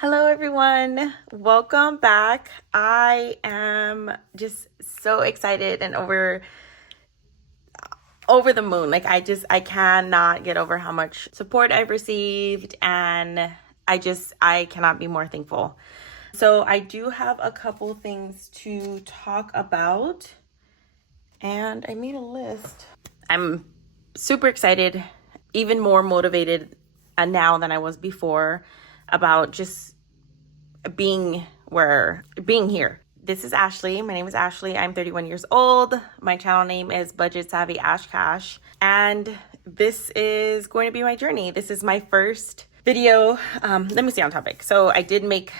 Hello everyone, welcome back. I am just so excited and over the moon. I cannot get over how much support I've received, and I cannot be more thankful. So I do have a couple things to talk about, and I made a list. I'm super excited, even more motivated now than I was before about just being here. This is Ashley. My name is Ashley. I'm 31 years old. My channel name is Budget Savvy Ash Cash, and this is going to be my journey. This is my first video. Let me stay on topic. So I did make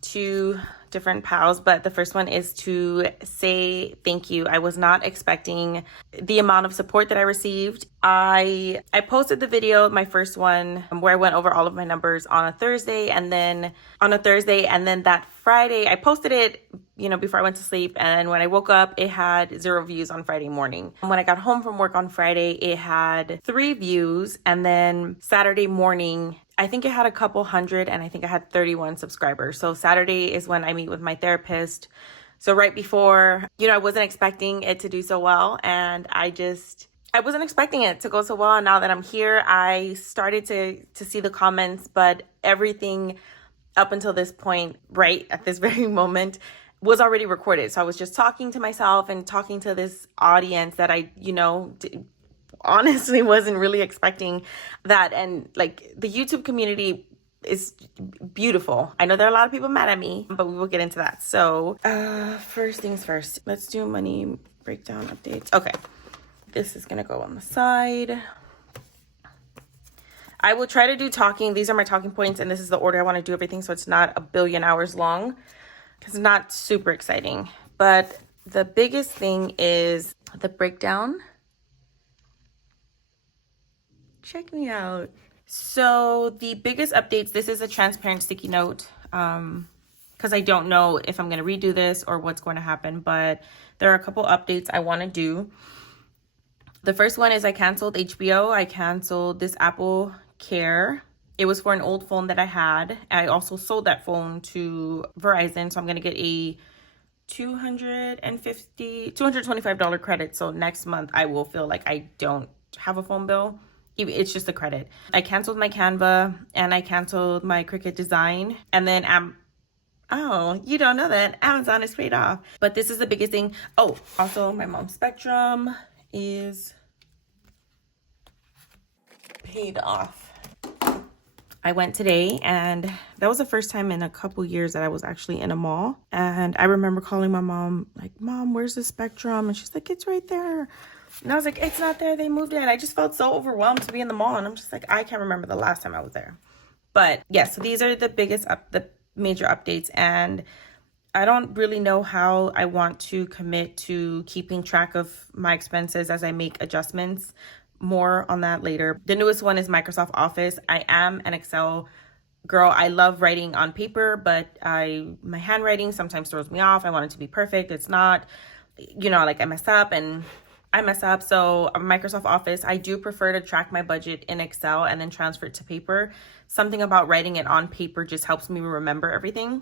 2 different pals, but the first one is to say thank you. I was not expecting the amount of support that I received. I posted the video, my first one, where I went over all of my numbers on a Thursday, and then that Friday I posted it, before I went to sleep, and when I woke up it had 0 views on Friday morning. And when I got home from work on Friday, it had 3 views, and then Saturday morning I think it had a couple hundred, and I think I had 31 subscribers. So Saturday is when I meet with my therapist. So right before, I wasn't expecting it to do so well, and I wasn't expecting it to go so well. And now that I'm here, I started to see the comments, but everything up until this point, right at this very moment, was already recorded. So I was just talking to myself and talking to this audience that I, honestly wasn't really expecting that. And like, the YouTube community is beautiful. I know there are a lot of people mad at me, but we will get into that. So first things first, let's do money breakdown updates. Okay, this is gonna go on the side. I will try to do talking. These are my talking points, and this is the order I want to do everything, so it's not a billion hours long, because it's not super exciting. But the biggest thing is the breakdown. Check me out. So the biggest updates, this is a transparent sticky note, because I don't know if I'm going to redo this or what's going to happen, but there are a couple updates I want to do. The first one is I canceled HBO. I canceled this Apple Care. It was for an old phone that I had. I also sold that phone to Verizon, so I'm going to get a $225 credit. So next month I will feel like I don't have a phone bill. It's just a credit. I canceled my Canva, and I canceled my Cricut design, and then oh, you don't know that Amazon is paid off. But this is the biggest thing. Oh, also my mom's Spectrum is paid off. I went today, and that was the first time in a couple years that I was actually in a mall. And I remember calling my mom, like, "Mom, where's the Spectrum?" And she's like, "It's right there." And I was like, "It's not there. They moved it." I just felt so overwhelmed to be in the mall. And I'm just like, I can't remember the last time I was there. But yeah, so these are the the major updates. And I don't really know how I want to commit to keeping track of my expenses as I make adjustments. More on that later. The newest one is Microsoft Office. I am an Excel girl. I love writing on paper, but my handwriting sometimes throws me off. I want it to be perfect. It's not, like I mess up. So Microsoft Office, I do prefer to track my budget in Excel and then transfer it to paper. Something about writing it on paper just helps me remember everything.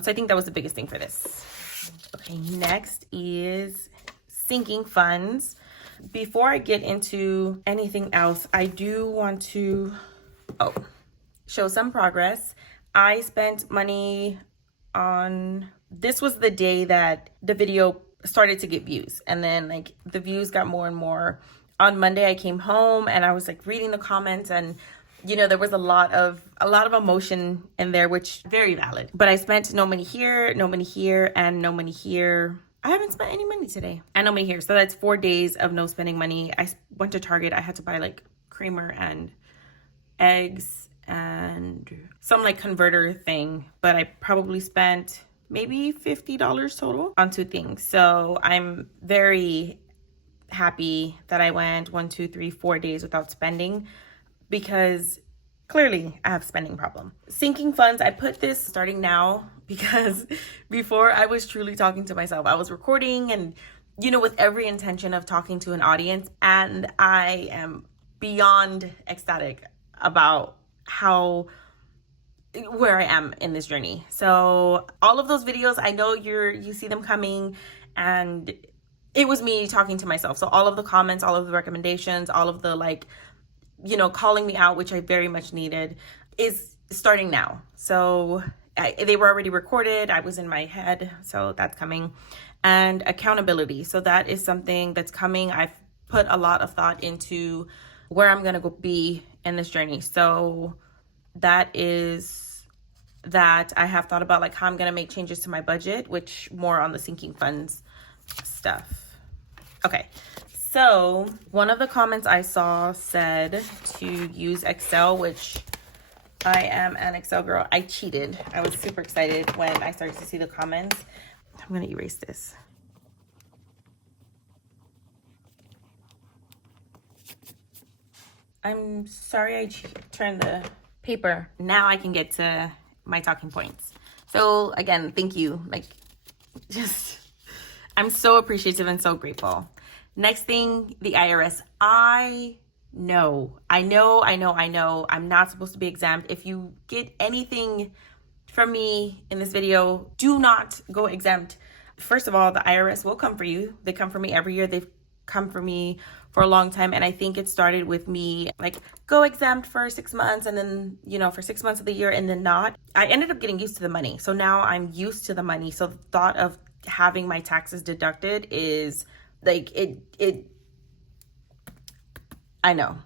So I think that was the biggest thing for this. Okay, next is sinking funds. Before I get into anything else, I do want to show some progress. I spent money on, this was the day that the video started to get views, and then like the views got more and more. On Monday I came home and I was like reading the comments, and there was a lot of emotion in there, which very valid. But I spent no money here, no money here, and no money here. I haven't spent any money today, and no money here. So that's 4 days of no spending money. I went to Target. I had to buy like creamer and eggs and some like converter thing, but I probably spent maybe $50 total on 2 things. So I'm very happy that I went 4 days without spending, because clearly I have a spending problem. Sinking funds, I put this starting now because before I was truly talking to myself. I was recording and, with every intention of talking to an audience, and I am beyond ecstatic about how where I am in this journey. So all of those videos, I know you see them coming, and it was me talking to myself. So all of the comments, all of the recommendations, all of the like, calling me out, which I very much needed, is starting now. So they were already recorded. I was in my head, so that's coming. And accountability. So that is something that's coming. I've put a lot of thought into where I'm going to be in this journey. So that is that. I have thought about like how I'm going to make changes to my budget, which more on the sinking funds stuff. Okay. So one of the comments I saw said to use Excel, which I am an Excel girl. I cheated. I was super excited when I started to see the comments. I'm going to erase this. I'm sorry I turned the paper. Now I can get to my talking points. So again, thank you. Like, just, I'm so appreciative and so grateful. Next thing, the IRS. I know. I'm not supposed to be exempt. If you get anything from me in this video, do not go exempt. First of all, the IRS will come for you. They come for me every year. They've come for me for a long time. And I think it started with me like go exempt for 6 months and then, for 6 months of the year and then not. I ended up getting used to the money. So now I'm used to the money. So the thought of having my taxes deducted is like I know.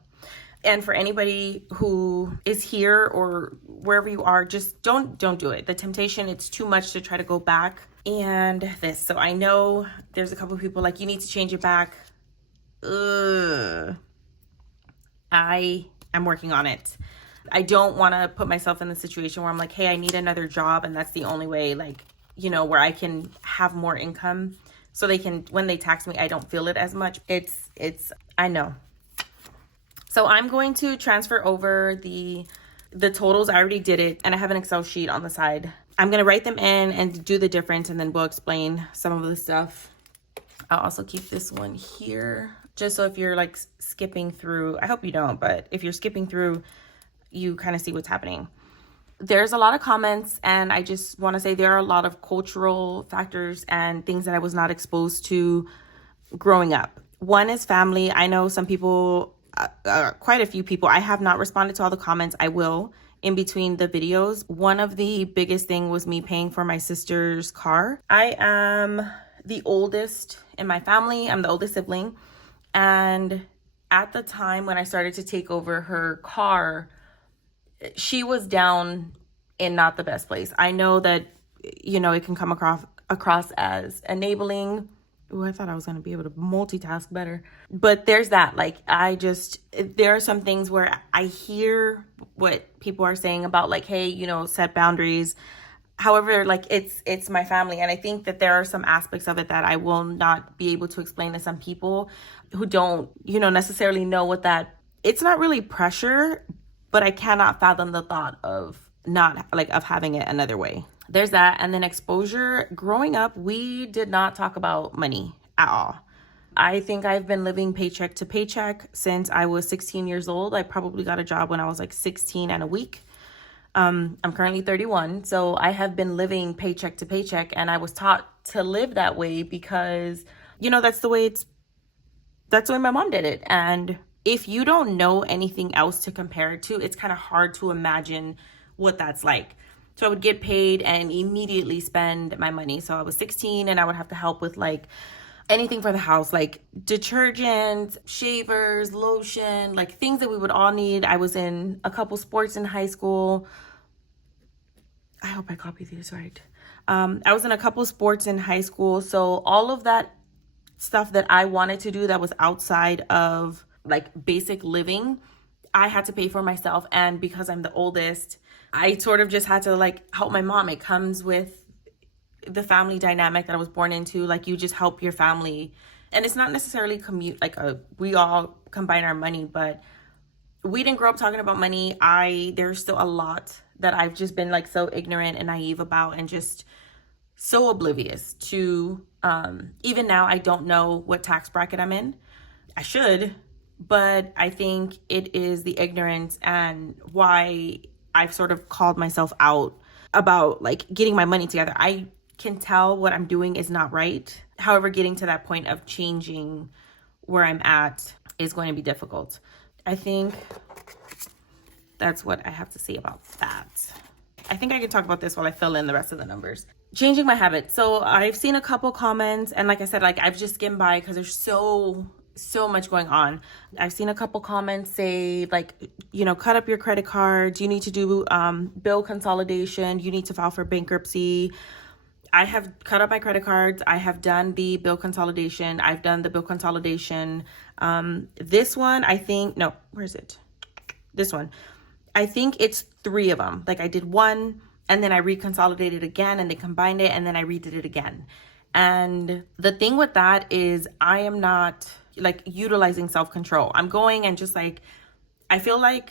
And for anybody who is here or wherever you are, just don't do it. The temptation, it's too much to try to go back. And this, so I know there's a couple of people like, you need to change it back. I am working on it. I don't want to put myself in the situation where I'm like, hey, I need another job. And that's the only way, like, where I can have more income. So they can, when they tax me, I don't feel it as much. I know. So I'm going to transfer over the totals. I already did it, and I have an Excel sheet on the side. I'm going to write them in and do the difference, and then we'll explain some of the stuff. I'll also keep this one here, just so if you're like skipping through, I hope you don't, but if you're skipping through, you kind of see what's happening. There's a lot of comments, and I just want to say there are a lot of cultural factors and things that I was not exposed to growing up. One is family. I know some people, quite a few people, I have not responded to all the comments. I will in between the videos. One of the biggest thing was me paying for my sister's car. I am the oldest in my family. I'm the oldest sibling. And at the time when I started to take over her car, she was down in not the best place. I know that, it can come across as enabling. Oh, I thought I was going to be able to multitask better. But there's that. Like, there are some things where I hear what people are saying about like, hey, set boundaries. However, like it's my family. And I think that there are some aspects of it that I will not be able to explain to some people who don't, necessarily know what it's not really pressure, but I cannot fathom the thought of of having it another way. There's that. And then exposure. Growing up, we did not talk about money at all. I think I've been living paycheck to paycheck since I was 16 years old. I probably got a job when I was like 16 and a week. I'm currently 31. So I have been living paycheck to paycheck, and I was taught to live that way because, that's the way my mom did it. And if you don't know anything else to compare it to, it's kind of hard to imagine what that's like. So I would get paid and immediately spend my money. So I was 16 and I would have to help with like anything for the house, like detergent, shavers, lotion, like things that we would all need. I was in a couple sports in high school. I hope I copied these right. I was in a couple sports in high school. So all of that stuff that I wanted to do that was outside of like basic living, I had to pay for myself. And because I'm the oldest, I sort of just had to like help my mom. It comes with the family dynamic that I was born into. Like, you just help your family, and it's not necessarily we all combine our money, but we didn't grow up talking about money. There's still a lot that I've just been like so ignorant and naive about, and just so oblivious to. Even now, I don't know what tax bracket I'm in. I should, but I think it is the ignorance and why I've sort of called myself out about like getting my money together. I can tell what I'm doing is not right. However, getting to that point of changing where I'm at is going to be difficult. I think that's what I have to say about that. I think I can talk about this while I fill in the rest of the numbers. Changing my habits. So I've seen a couple comments, and like I said, like I've just skimmed by because there's so much going on. I've seen a couple comments say like, you know, cut up your credit cards. You need to do bill consolidation. You need to file for bankruptcy. I have cut up my credit cards. I have done the bill consolidation. I've done the bill consolidation. This one, I think, no, where is it? This one. I think it's 3 of them. Like I did one and then I reconsolidated again and they combined it and then I redid it again. And the thing with that is I am not like utilizing self-control. I'm going and just like, I feel like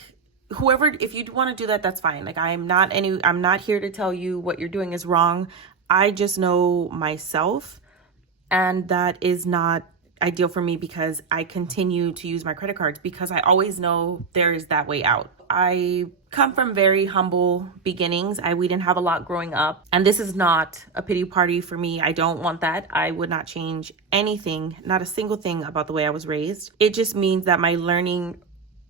whoever, if you want to do that, that's fine. Like I'm not here to tell you what you're doing is wrong. I just know myself, and that is not ideal for me because I continue to use my credit cards because I always know there is that way out. I come from very humble beginnings. We didn't have a lot growing up, and this is not a pity party for me. I don't want that. I would not change anything, not a single thing about the way I was raised. It just means that my learning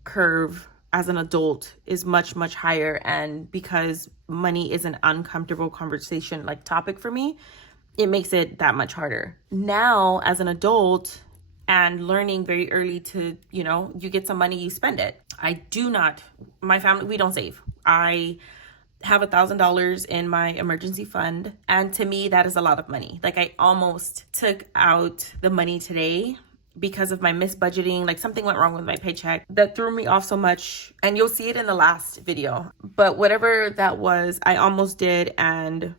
curve as an adult is much, much higher. And because money is an uncomfortable conversation, like topic for me, it makes it that much harder. Now, as an adult and learning very early to, you know, you get some money, you spend it. My family, we don't save. I have $1,000 in my emergency fund. And to me, that is a lot of money. Like I almost took out the money today because of my misbudgeting. Like something went wrong with my paycheck that threw me off so much. And you'll see it in the last video. But whatever that was, I almost did. And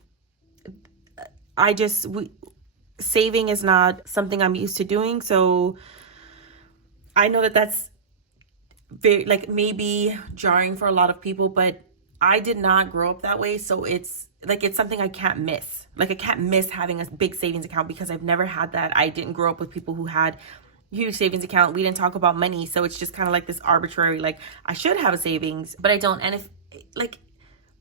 saving is not something I'm used to doing. So I know that that's very, like, maybe jarring for a lot of people, but I did not grow up that way. So it's something I can't miss. Like I can't miss having a big savings account because I've never had that. I didn't grow up with people who had huge savings account. We didn't talk about money. So it's just kind of like this arbitrary, like I should have a savings, but I don't. And if like,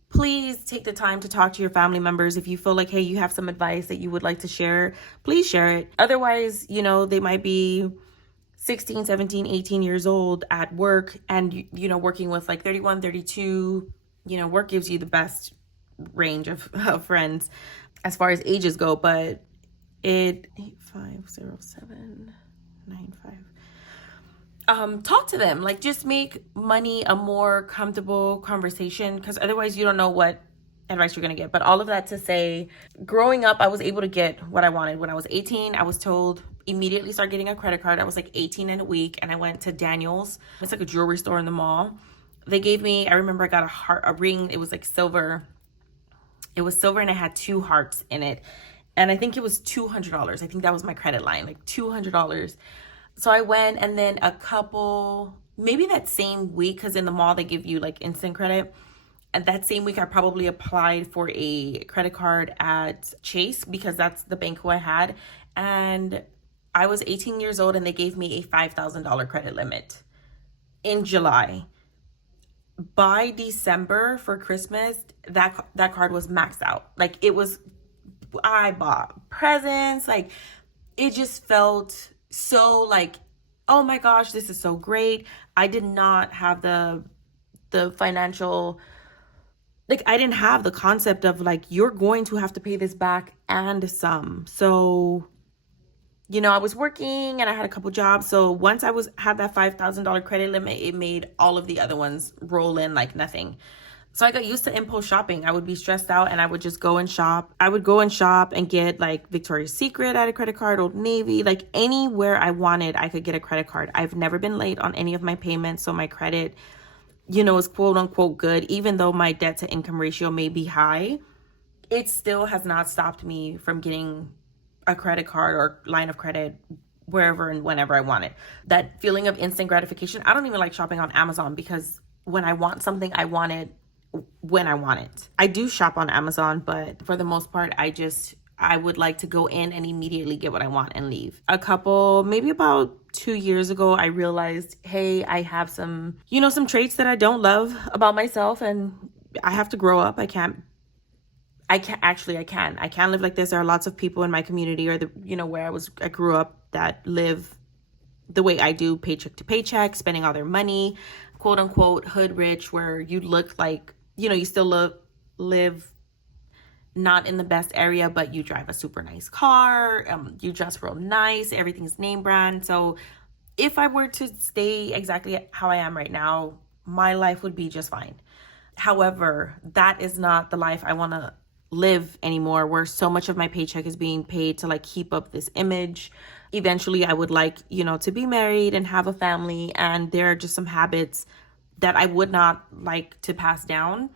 please take the time to talk to your family members. If you feel like, hey, you have some advice that you would like to share, please share it. Otherwise, you know, they might be 16, 17, 18 years old at work and, you know, working with like 31, 32, you know, work gives you the best range of friends as far as ages go, but 850795. Talk to them, like just make money a more comfortable conversation, because otherwise you don't know what advice you're gonna get. But all of that to say, growing up, I was able to get what I wanted. When I was 18, I was told immediately start getting a credit card. I was like 18 in a week, and I went to Daniel's. It's like a jewelry store in the mall. They gave me, I remember I got a ring. It was like silver. It was silver and it had 2 hearts in it. And I think it was $200. I think that was my credit line, like $200. So I went, and then maybe that same week, because in the mall they give you like instant credit. And that same week I probably applied for a credit card at Chase because that's the bank who I had. And I was 18 years old and they gave me a $5,000 credit limit in July. By December for Christmas, that card was maxed out. Like I bought presents. Like it just felt so like, oh my gosh, this is so great. I did not have the financial, like I didn't have the concept of like, you're going to have to pay this back and some. So, you know, I was working and I had a couple jobs. So once I had that $5,000 credit limit, it made all of the other ones roll in like nothing. So I got used to impulse shopping. I would be stressed out and I would just go and shop. I would go and shop and get like Victoria's Secret at a credit card, Old Navy, like anywhere I wanted, I could get a credit card. I've never been late on any of my payments. So my credit, you know, is quote unquote good. Even though my debt to income ratio may be high, it still has not stopped me from getting a credit card or line of credit wherever and whenever I want it. That feeling of instant gratification. I don't even like shopping on Amazon because when I want something, I want it when I want it. I do shop on Amazon, but for the most part, I would like to go in and immediately get what I want and leave. Maybe about 2 years ago, I realized, hey, I have some traits that I don't love about myself, and I have to grow up. I can live like this. There are lots of people in my community or where I grew up that live the way I do, paycheck to paycheck, spending all their money, quote unquote hood rich, where you look like, you still live not in the best area, but you drive a super nice car, you dress real nice, everything's name brand. So if I were to stay exactly how I am right now, my life would be just fine. However, that is not the life I want to live anymore, where so much of my paycheck is being paid to like keep up this image. Eventually I would like, to be married and have a family, and there are just some habits that I would not like to pass down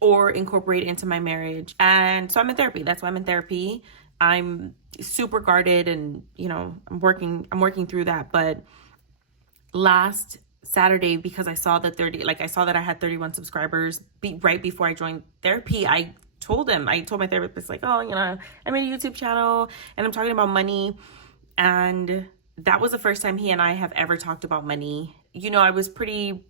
or incorporate into my marriage. And so I'm in therapy. That's why I'm in therapy. I'm super guarded, and I'm working through that. But last Saturday, because I saw that I had 31 subscribers right before I joined therapy, I told my therapist, like, oh, I made a YouTube channel and I'm talking about money. And that was the first time he and I have ever talked about money. I was pretty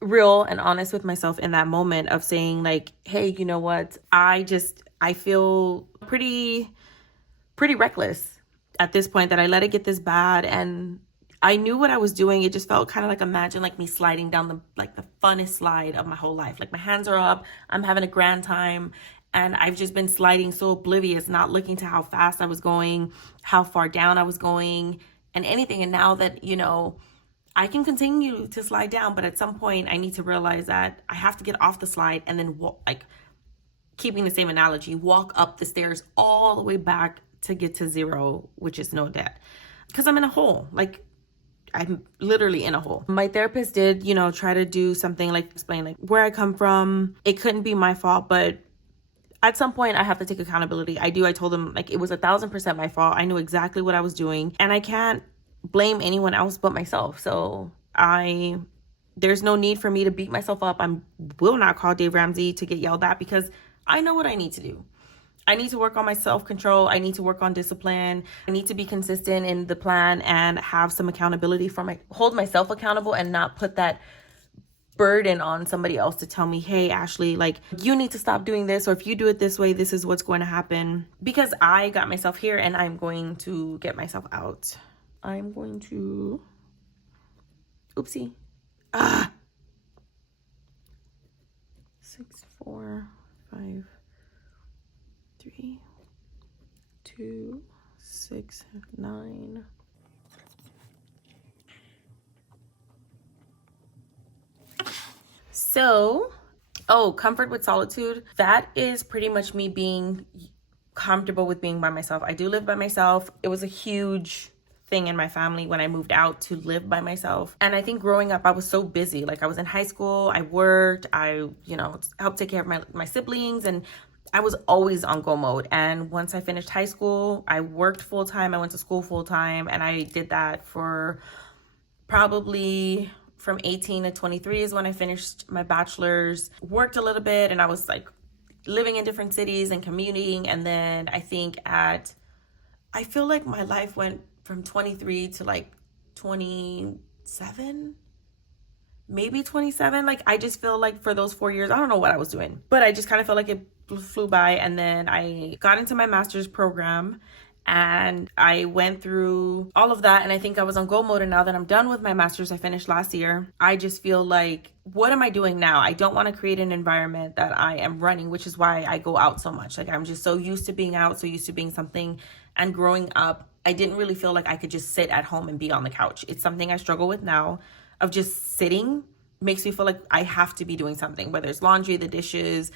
real and honest with myself in that moment of saying, like, hey, you know what? I feel pretty reckless at this point, that I let it get this bad. And I knew what I was doing. It just felt kind of like, imagine like me sliding down the funnest slide of my whole life. Like, my hands are up, I'm having a grand time, and I've just been sliding so oblivious, not looking to how fast I was going, how far down I was going, and anything. And now that, I can continue to slide down, but at some point I need to realize that I have to get off the slide and then walk, like, keeping the same analogy, walk up the stairs all the way back to get to zero, which is no debt. Because I'm in a hole. Like, I'm literally in a hole. My therapist did, try to do something like explain like where I come from. It couldn't be my fault, but at some point I have to take accountability. I told him, like, it was 1,000% my fault. I knew exactly what I was doing, and I can't blame anyone else but myself. So there's no need for me to beat myself up. I will not call Dave Ramsey to get yelled at, because I know what I need to do. I need to work on my self-control. I need to work on discipline. I need to be consistent in the plan and have some accountability hold myself accountable, and not put that burden on somebody else to tell me, hey, Ashley, like, you need to stop doing this, or if you do it this way, this is what's going to happen. Because I got myself here, and I'm going to get myself out. I'm going to, oopsie. 6, 4, 5, 3, 2, 6, 9. So, comfort with solitude. That is pretty much me being comfortable with being by myself. I do live by myself. It was a huge thing in my family when I moved out to live by myself. And I think growing up, I was so busy. Like, I was in high school, I worked, I, helped take care of my siblings, and I was always on go mode. And once I finished high school, I worked full time. I went to school full time, and I did that for probably from 18 to 23 is when I finished my bachelor's. Worked a little bit, and I was like living in different cities and commuting. And then I feel like my life went from 23 to like 27, maybe 27. Like, I just feel like for those 4 years, I don't know what I was doing, but I just kind of felt like it flew by. And then I got into my master's program, and I went through all of that, and I think I was on go mode. And now that I'm done with my master's, I finished last year, I just feel like, what am I doing now? I don't want to create an environment that I am running, which is why I go out so much. Like, I'm just so used to being out, so used to being something. And growing up, I didn't really feel like I could just sit at home and be on the couch. It's something I struggle with now, of just sitting makes me feel like I have to be doing something, whether it's laundry, the dishes,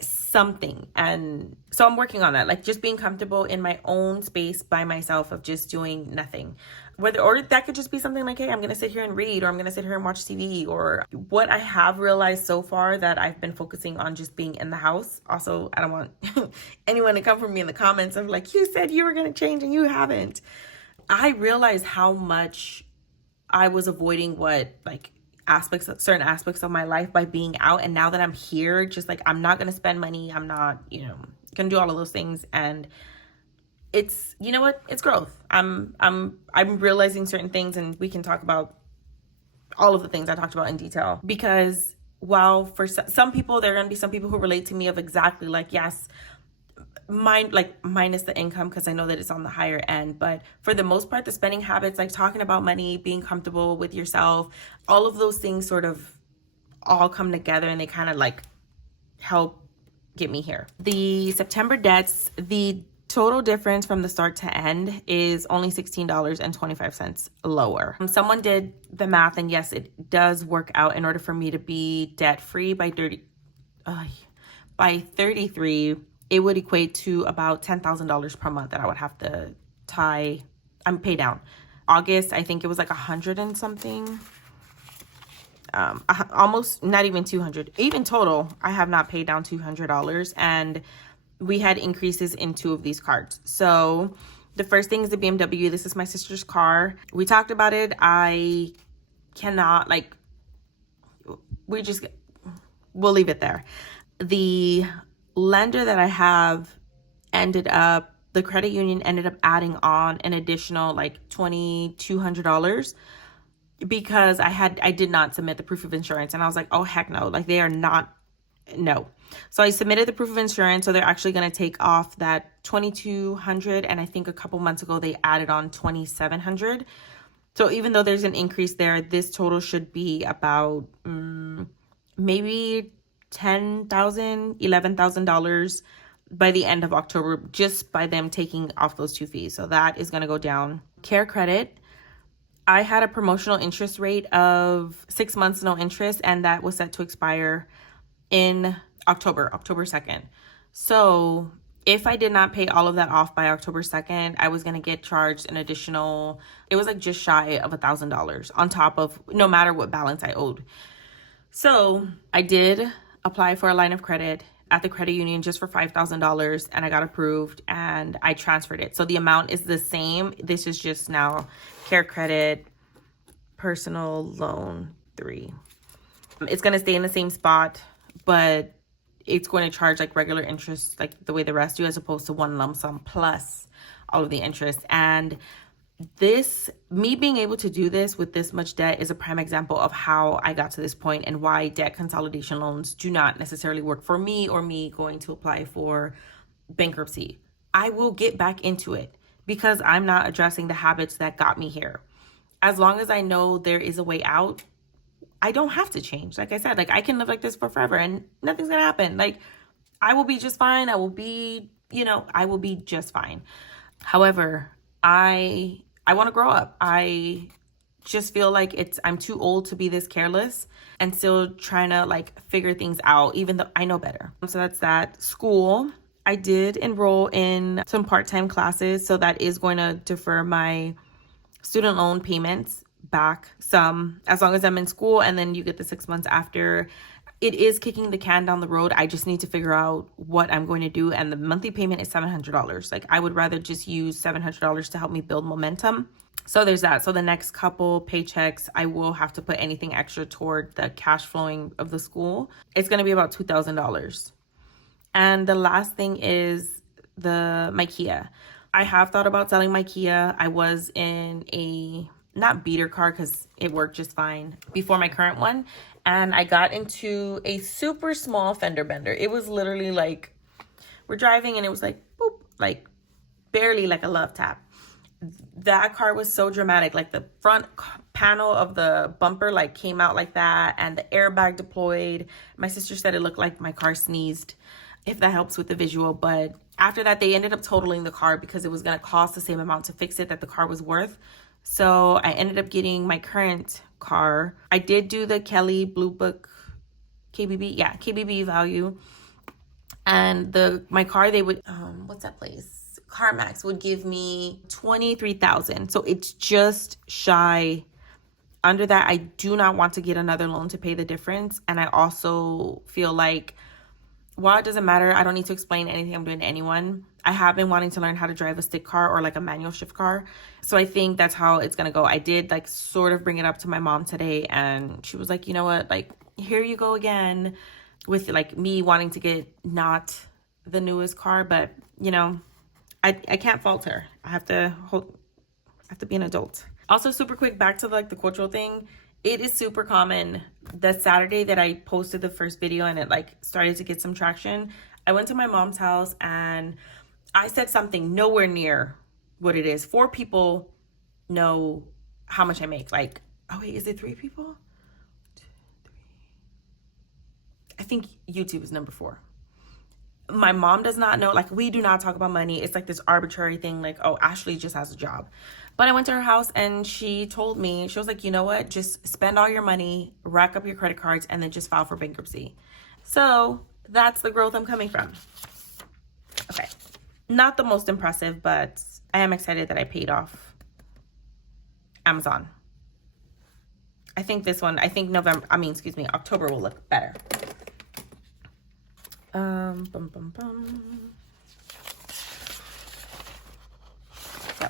something. And so I'm working on that, like just being comfortable in my own space by myself, of just doing nothing. Or that could just be something like, hey, I'm gonna sit here and read, or I'm gonna sit here and watch TV. Or what I have realized so far, that I've been focusing on just being in the house. Also, I don't want anyone to come for me in the comments of like, you said you were gonna change and you haven't. I realized how much I was avoiding certain aspects of my life by being out. And now that I'm here, just like, I'm not gonna spend money, I'm not gonna do all of those things. And it's, you know what, it's growth. I'm realizing certain things, and we can talk about all of the things I talked about in detail, because while for some people, there are going to be some people who relate to me of exactly like, yes, mine, like minus the income, because I know that it's on the higher end, but for the most part, the spending habits, like talking about money, being comfortable with yourself, all of those things sort of all come together, and they kind of like help get me here. The September debts, the total difference from the start to end is only $16.25 lower. Someone did the math, and yes, it does work out. In order for me to be debt free by 33, it would equate to about $10,000 per month that I would have to pay down. August, I think it was like 100 and something. Almost not even 200. Even total, I have not paid down $200, and we had increases in 2 of these cards. So the first thing is the BMW. This is my sister's car. We talked about it. I cannot, like, we'll leave it there. The lender that I have the credit union ended up adding on an additional like $2,200 because I did not submit the proof of insurance, and I was like, oh heck no, like they are not, no. So I submitted the proof of insurance, so they're actually going to take off that $2,200, and I think a couple months ago they added on $2,700. So even though there's an increase there, this total should be about maybe $10,000, $11,000 by the end of October, just by them taking off those 2 fees. So that is going to go down. Care credit, I had a promotional interest rate of 6 months, no interest, and that was set to expire in October 2nd. So if I did not pay all of that off by October 2nd, I was going to get charged an additional, it was like just shy of $1,000 on top of no matter what balance I owed. So I did apply for a line of credit at the credit union just for $5,000, and I got approved and I transferred it. So the amount is the same. This is just now care credit, personal loan 3. It's going to stay in the same spot, but it's going to charge like regular interest, like the way the rest do, as opposed to one lump sum plus all of the interest. And me being able to do this with this much debt is a prime example of how I got to this point and why debt consolidation loans do not necessarily work for me, or me going to apply for bankruptcy. I will get back into it because I'm not addressing the habits that got me here. As long as I know there is a way out, I don't have to change. Like I said, like I can live like this for forever and nothing's gonna happen. Like I will be just fine. I will be just fine. However, I want to grow up. I just feel like I'm too old to be this careless and still trying to like figure things out, even though I know better. So that's that. School, I did enroll in some part-time classes, so that is going to defer my student loan payments back some, as long as I'm in school, and then you get the 6 months after. It is kicking the can down the road. I just need to figure out what I'm going to do, and the monthly payment is $700. Like I would rather just use $700 to help me build momentum. So there's that. So the next couple paychecks, I will have to put anything extra toward the cash flowing of the school. It's going to be about $2,000. And the last thing is my Kia. I have thought about selling my Kia. I was in a not beater car because it worked just fine before my current one, and I got into a super small fender bender. It was literally like we're driving and it was like boop, like barely like a love tap. That car was so dramatic, like the front panel of the bumper like came out like that, and the airbag deployed. My sister said it looked like my car sneezed, if that helps with the visual. But after that, they ended up totaling the car because it was going to cost the same amount to fix it that the car was worth. So I ended up getting my current car. I did do the Kelly Blue Book KBB value. And my car, they would, what's that place? CarMax would give me $23,000. So it's just shy under that. I do not want to get another loan to pay the difference. And I also feel like, while it doesn't matter, I don't need to explain anything I'm doing to anyone. I have been wanting to learn how to drive a stick car or like a manual shift car. So I think that's how it's going to go. I did like sort of bring it up to my mom today, and she was like, you know what, like, here you go again with like me wanting to get not the newest car, but you know, I can't fault her. I have to be an adult. Also, super quick, back to like the cultural thing. It is super common. The Saturday that I posted the first video and it like started to get some traction, I went to my mom's house and I said something nowhere near what it is. 4 people know how much I make. Like, oh wait, is it 3 people? 1, 2, 3. I think YouTube is number 4. My mom does not know. Like, we do not talk about money. It's like this arbitrary thing. Like, oh, Ashley just has a job. But I went to her house and she told me, she was like, you know what? Just spend all your money, rack up your credit cards, and then just file for bankruptcy. So that's the growth I'm coming from. Okay. Not the most impressive, but I am excited that I paid off Amazon. I think October will look better. Yeah,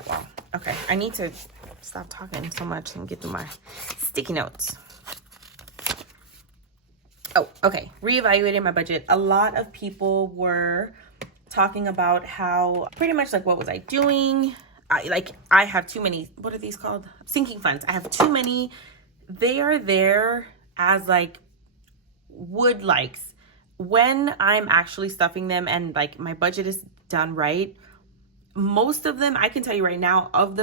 wow. Okay, I need to stop talking so much and get to my sticky notes. Oh, okay. Reevaluating my budget. A lot of people were talking about how pretty much like what was I doing? I have too many, what are these called? Sinking funds. I have too many. They are there as like would likes. When I'm actually stuffing them and like my budget is done right, most of them, I can tell you right now, of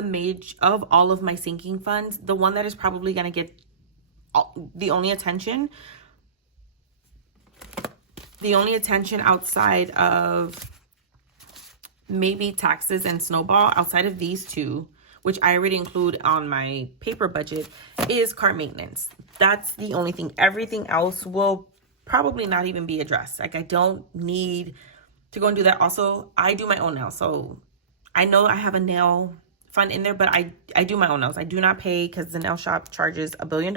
all of my sinking funds, the one that is probably going to get the only attention outside of maybe taxes and snowball, outside of these 2, which I already include on my paper budget, is car maintenance. That's the only thing. Everything else will probably not even be addressed. Like, I don't need to go and do that. Also, I do my own nails. So I know I have a nail fund in there, but I do my own nails. I do not pay because the nail shop charges $1 billion.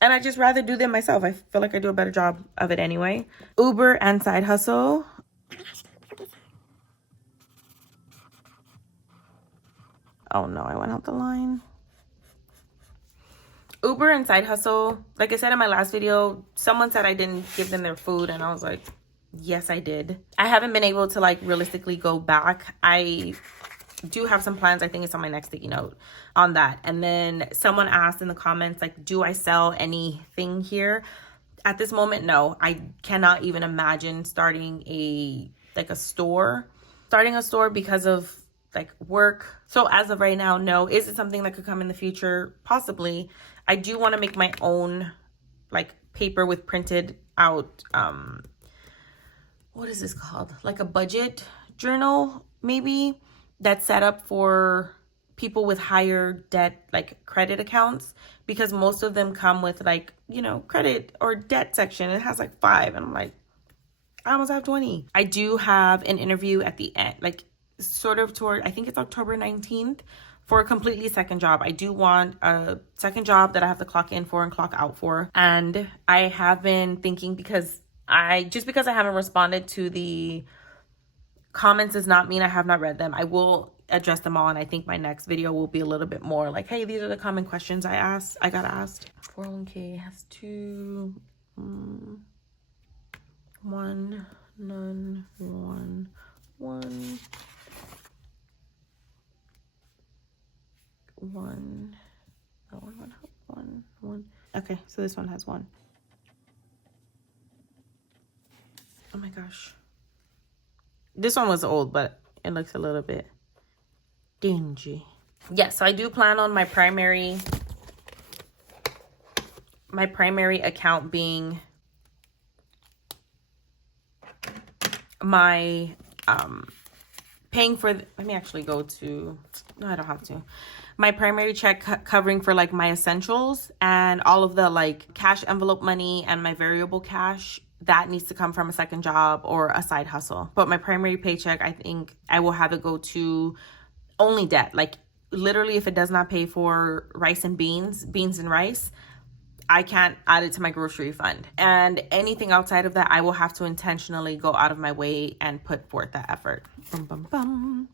And I just rather do them myself. I feel like I do a better job of it anyway. Uber and side hustle. Oh no, I went out the line. Uber and side hustle, like I said in my last video, someone said I didn't give them their food, and I was like, yes, I did. I haven't been able to like realistically go back. I do have some plans. I think it's on my next sticky note on that. And then someone asked in the comments, like, do I sell anything here? At this moment, no. I cannot even imagine starting a store. Starting a store because of like work. So as of right now, no. Is it something that could come in the future? Possibly. I do want to make my own like paper with printed out, what is this called? Like a budget journal, maybe, that's set up for people with higher debt, like credit accounts, because most of them come with like, you know, credit or debt section. It has like 5 and I'm like, I almost have 20. I do have an interview at the end, like sort of toward, I think it's October 19th, for a completely second job. I do want a second job that I have to clock in for and clock out for. And I have been thinking, because I haven't responded to the comments does not mean I have not read them. I will address them all, and I think my next video will be a little bit more like, hey, these are the common questions I got asked. 401k has 2, 1, none, 1, 1, 1. That one would have 1, 1. Okay, so this one has 1. Oh my gosh. This one was old, but it looks a little bit dingy. Yeah, so I do plan on my primary account being my paying for let me actually go to, no, I don't have to. My primary check covering for like my essentials, and all of the like cash envelope money and my variable cash, that needs to come from a second job or a side hustle. But my primary paycheck, I think I will have it go to only debt. Like literally, if it does not pay for rice and beans and rice, I can't add it to my grocery fund. And anything outside of that, I will have to intentionally go out of my way and put forth that effort. Bum, bum, bum.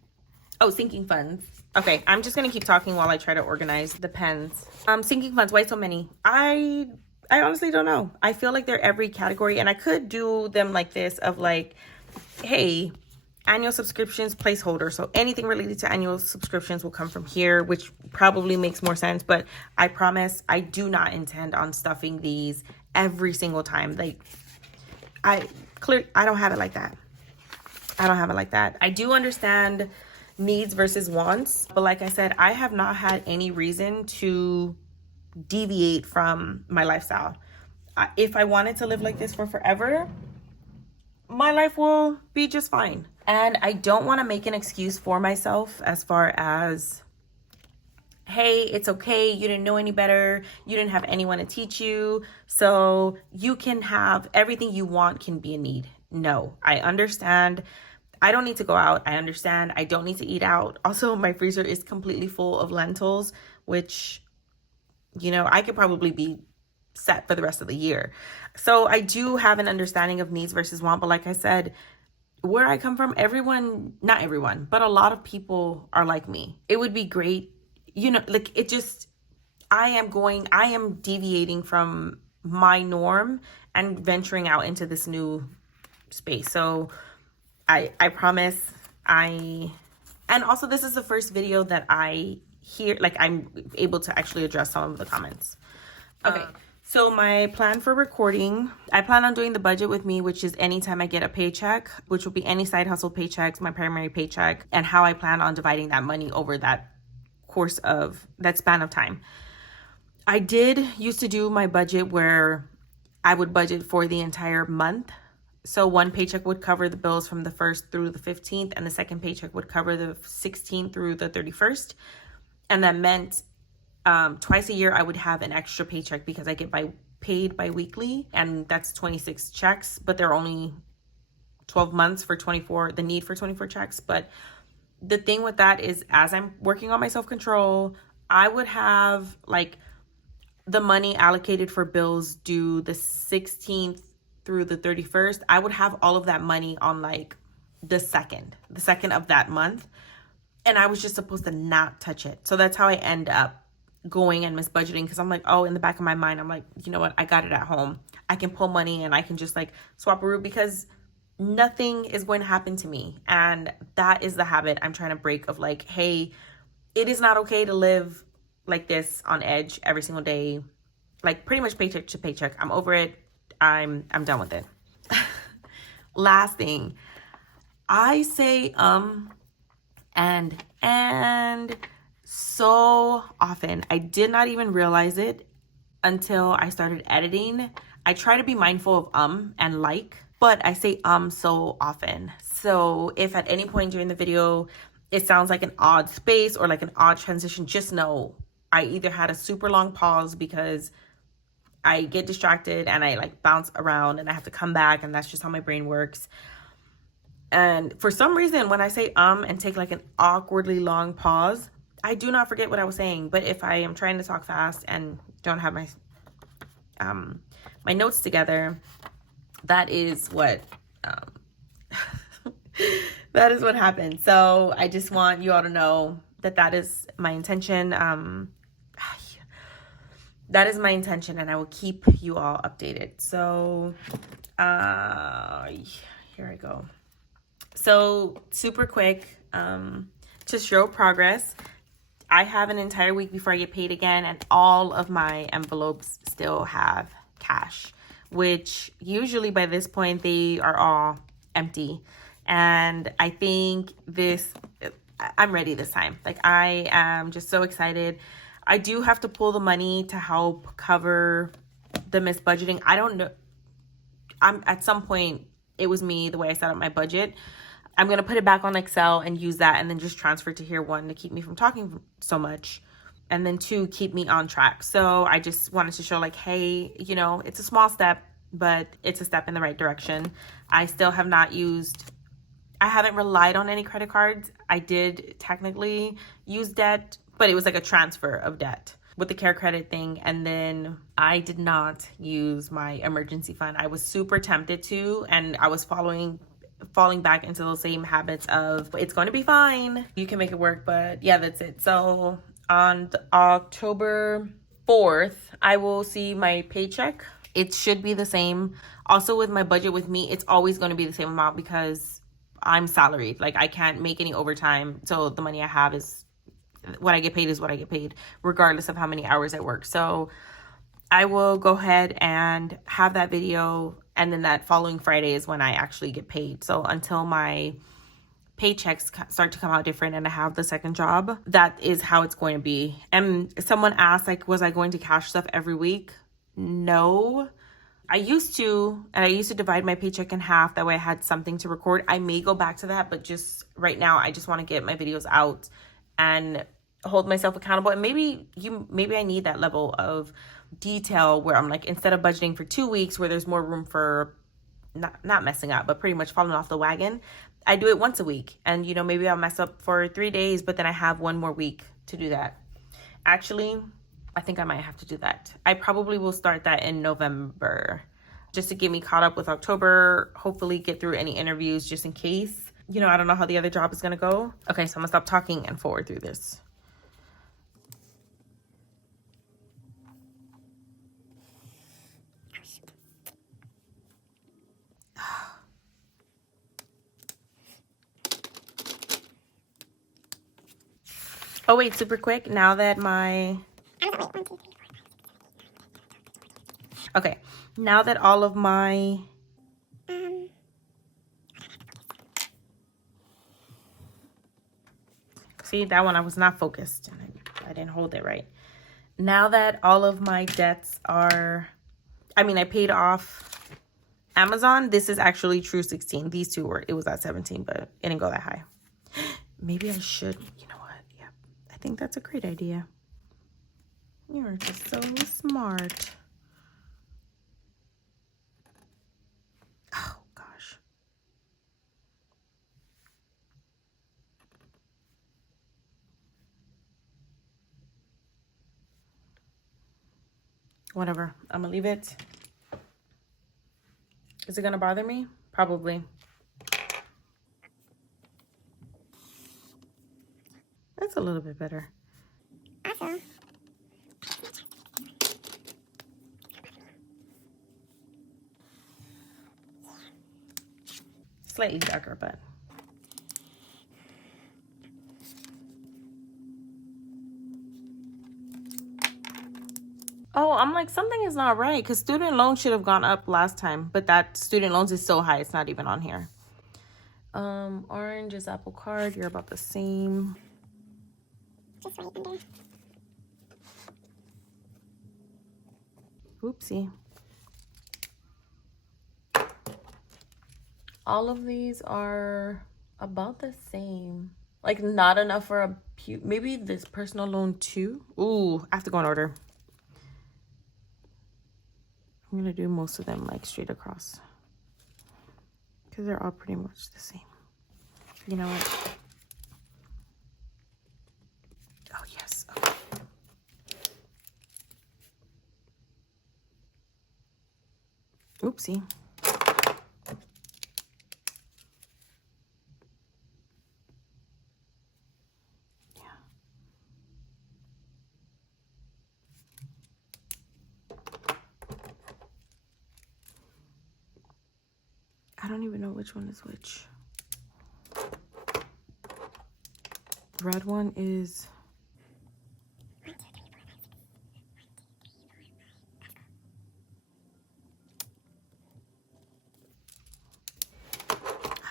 Oh, sinking funds. Okay, I'm just gonna keep talking while I try to organize the pens. Sinking funds, why so many? I honestly don't know. I feel like they're every category, and I could do them like this of like, hey, annual subscriptions placeholder. So anything related to annual subscriptions will come from here, which probably makes more sense. But I promise I do not intend on stuffing these every single time. Like I don't have it like that. I don't have it like that. I do understand needs versus wants, but like I said, I have not had any reason to deviate from my lifestyle. If I wanted to live like this for forever, my life will be just fine. And I don't want to make an excuse for myself as far as, hey, it's okay, you didn't know any better, you didn't have anyone to teach you, so you can have everything you want can be a need. No, I understand. I don't need to go out. I understand. I don't need to eat out. Also, my freezer is completely full of lentils, which, you know, I could probably be set for the rest of the year. So I do have an understanding of needs versus want. But like I said, where I come from, everyone, not everyone, but a lot of people are like me. It would be great, you know, like it just, I am deviating from my norm and venturing out into this new space. So I promise and also this is the first video that I hear, like I'm able to actually address some of the comments. Okay. So my plan for recording, I plan on doing the budget with me, which is anytime I get a paycheck, which will be any side hustle paychecks, my primary paycheck, and how I plan on dividing that money over that course of that span of time. I did used to do my budget where I would budget for the entire month. So one paycheck would cover the bills from the 1st through the 15th, and the second paycheck would cover the 16th through the 31st. And that meant twice a year I would have an extra paycheck because I get paid bi-weekly, and that's 26 checks, but there are only 12 months for 24, the need for 24 checks. But the thing with that is, as I'm working on my self-control, I would have like the money allocated for bills due the 16th through the 31st. I would have all of that money on like the second of that month. And I was just supposed to not touch it. So that's how I end up going and misbudgeting, because I'm like, oh, in the back of my mind, I'm like, you know what? I got it at home. I can pull money and I can just like swap a route because nothing is going to happen to me. And that is the habit I'm trying to break of like, hey, it is not okay to live like this on edge every single day, like pretty much paycheck to paycheck. I'm over it. I'm done with it. Last thing, I say and so often. I did not even realize it until I started editing. I try to be mindful of and like, but I say so often. So if at any point during the video it sounds like an odd space or like an odd transition, just know I either had a super long pause because I get distracted and I like bounce around and I have to come back, and that's just how my brain works. And for some reason, when I say and take like an awkwardly long pause, I do not forget what I was saying. But if I am trying to talk fast and don't have my my notes together, that is what that is what happened. So I just want you all to know that that is my intention. That is my intention, and I will keep you all updated. So here I go. So super quick, to show progress, I have an entire week before I get paid again, and all of my envelopes still have cash, which usually by this point they are all empty. And I think I'm ready this time. Like, I am just so excited. I do have to pull the money to help cover the misbudgeting. I don't know. At some point, it was me, the way I set up my budget. I'm going to put it back on Excel and use that, and then just transfer to here, 1, to keep me from talking so much, and then 2, keep me on track. So I just wanted to show like, hey, you know, it's a small step, but it's a step in the right direction. I still have not I haven't relied on any credit cards. I did technically use debt, but it was like a transfer of debt with the care credit thing. And then I did not use my emergency fund. I was super tempted to, and I was falling back into those same habits of, it's going to be fine, you can make it work. But yeah, that's it. So on October 4th, I will see my paycheck. It should be the same. Also with my budget with me, it's always going to be the same amount because I'm salaried. Like, I can't make any overtime. So the money I have is what I get paid is what I get paid, regardless of how many hours I work. So I will go ahead and have that video, and then that following Friday is when I actually get paid. So until my paychecks start to come out different and I have the second job, that is how it's going to be. And someone asked, like, was I going to cash stuff every week? No. I used to, and I used to divide my paycheck in half. That way I had something to record. I may go back to that, but just right now, I just want to get my videos out and hold myself accountable. And maybe I need that level of detail where I'm like, instead of budgeting for 2 weeks where there's more room for not messing up, but pretty much falling off the wagon, I do it once a week. And, you know, maybe I'll mess up for 3 days, but then I have one more week to do that. Actually, I think I might have to do that. I probably will start that in November just to get me caught up with October, hopefully get through any interviews just in case. You know, I don't know how the other job is going to go. Okay, so I'm going to stop talking and forward through this. Oh, wait, super quick. Now that my... Okay, now that all of my... See, that one I was not focused. And I didn't hold it right. Now that all of my debts are... I mean, I paid off Amazon. This is actually true 16. These two were... It was at 17, but it didn't go that high. Maybe I should... You know what? Yeah, I think that's a great idea. You're just so smart. Oh, gosh. Whatever. I'm gonna leave it. Is it gonna bother me? Probably. That's a little bit better. Also, Slightly darker, but... Oh, I'm like, something is not right because student loans should have gone up last time, but that student loans is so high, it's not even on here. Orange is Apple Card. You're about the same. just right under. Oopsie. All of these are about the same. Like, not enough for a maybe this personal loan too. Ooh, I have to go in order. I'm gonna do most of them like straight across because they're all pretty much the same. You know what? Oh, yes. Okay. Oopsie. I don't even know which one is which. Red one is...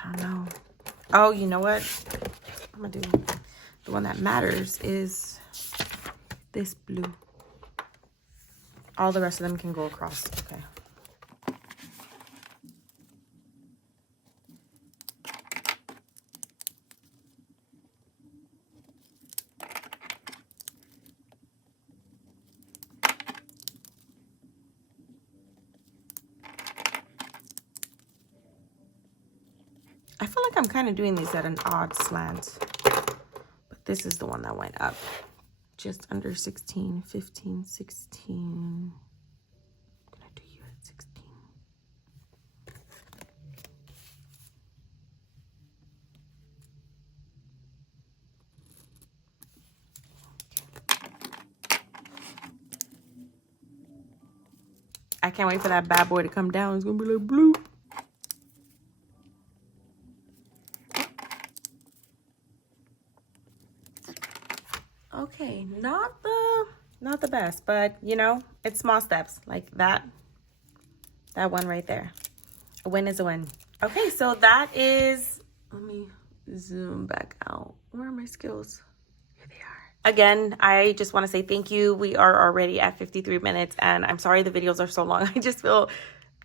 I don't know. Oh, you know what? I'm gonna do the one that matters is this blue. All the rest of them can go across. Okay. I feel like I'm kind of doing these at an odd slant, but this is the one that went up. Just under 16, 15, 16. I'm gonna do you at 16. I can't wait for that bad boy to come down. It's gonna be like blue. Okay, not the best, but you know, it's small steps like that one right there. A win is a win. Okay, so that is, let me zoom back out. Where are my skills? Here they are. Again, I just want to say thank you. We are already at 53 minutes and I'm sorry the videos are so long. I just feel,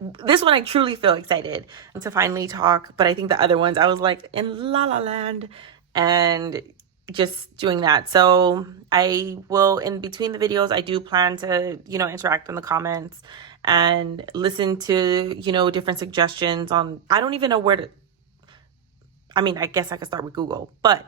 this one I truly feel excited to finally talk, but I think the other ones I was like in la la land and just doing that. So I will, in between the videos, I do plan to, you know, interact in the comments and listen to, you know, different suggestions on, I don't even know where to, I mean, I guess I could start with Google, but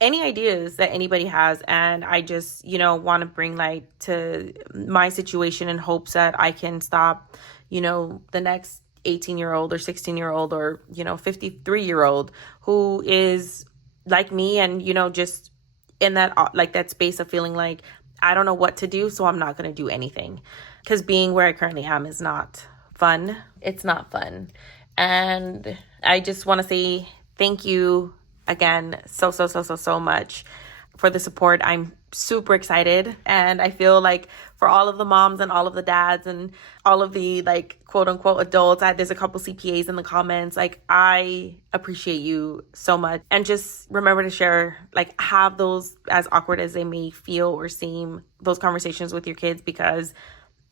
any ideas that anybody has. And I just, you know, want to bring light to my situation in hopes that I can stop, you know, the next 18-year-old or 16-year-old or, you know, 53-year-old who is like me and, you know, just in that, like that space of feeling like, I don't know what to do, so I'm not going to do anything. Because being where I currently am is not fun. It's not fun. And I just want to say thank you again so much for the support. I'm super excited. And I feel like for all of the moms and all of the dads and all of the like quote unquote adults, there's a couple CPAs in the comments. Like, I appreciate you so much. And just remember to share, like, have those, as awkward as they may feel or seem, those conversations with your kids, because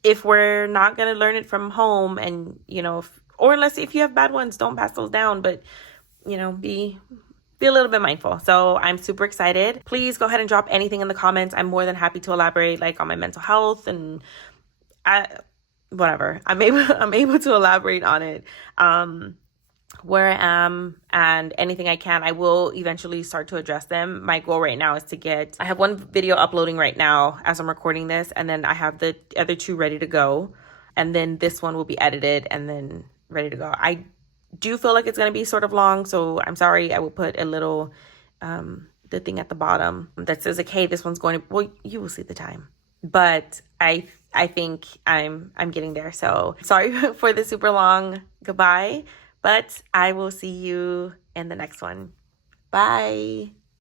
if we're not going to learn it from home and, you know, or unless if you have bad ones, don't pass those down, but, you know, be a little bit mindful. So I'm super excited. Please go ahead and drop anything in the comments. I'm more than happy to elaborate, like on my mental health and whatever. I'm able to elaborate on it. Where I am and anything I can, I will eventually start to address them. My goal right now is I have one video uploading right now as I'm recording this, and then I have the other two ready to go. And then this one will be edited and then ready to go. I do feel like it's going to be sort of long, so I'm sorry. I will put a little, the thing at the bottom that says like, hey, this one's going to, well, you will see the time. But I think I'm getting there. So sorry for the super long goodbye. But I will see you in the next one. Bye.